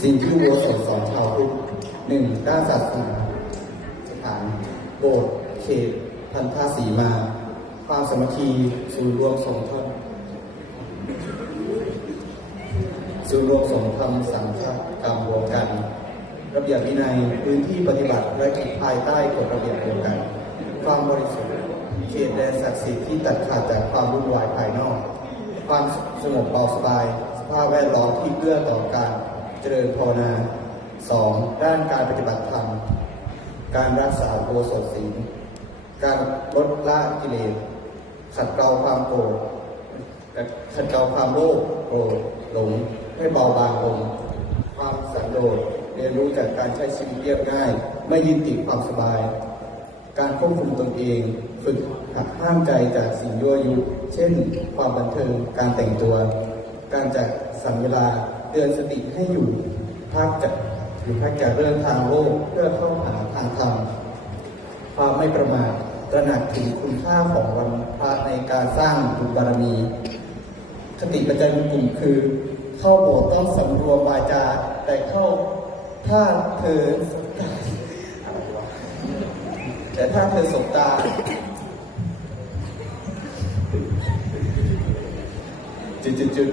สิ่งที่อุโบสถสอนชาวพุทธหนึ่งด้านศาสนาสถานโบสถ์เขตพันธสีมาความสามัคคีศูนย์รวมสงฆ์ธรรมศูนย์รวมสงฆ์ธรรมสังฆกรรมรวมกันระเบียบวินัยพื้นที่ปฏิบัติและภายใต้กฎระเบียบรวมกันความบริสุทธิ์เขตแดนศักดิ์สิทธิ์ที่ตัดขาดจากความวุ่นวายภายนอกความสงบเบาสบายสภาพแวดล้อมที่เอื้อต่อการเจริญภาวนา 2. ด้านการปฏิบัติธรรมการรักษาอุโบสถศีลการลดละกิเลสขัดเกลาความโกรธขัดเกลาความโลภโกรธหลงให้เบาบางลงความสันโดษเรียนรู้จากการใช้ชีวิตเรียบง่ายไม่ยึดติดความสบายการควบคุมตนเองฝึกหักห้ามใจจากสิ่งยั่วยุเช่นความบันเทิงการแต่งตัวการจัดสรรเวลาเตือนสติให้อยู่พักจากเรื่องทางโลกเพื่อเข้าหาทางธรรมความไม่ประมาทตระหนักถึงคุณค่าของวันพระในการสร้างบุญบารมีคติประจำกลุ่มคือเข้าโบสถ์ต้องสำรวมวาจาแต่เข้าถ้าเธอแต่ถ้าเธอสบตาจุด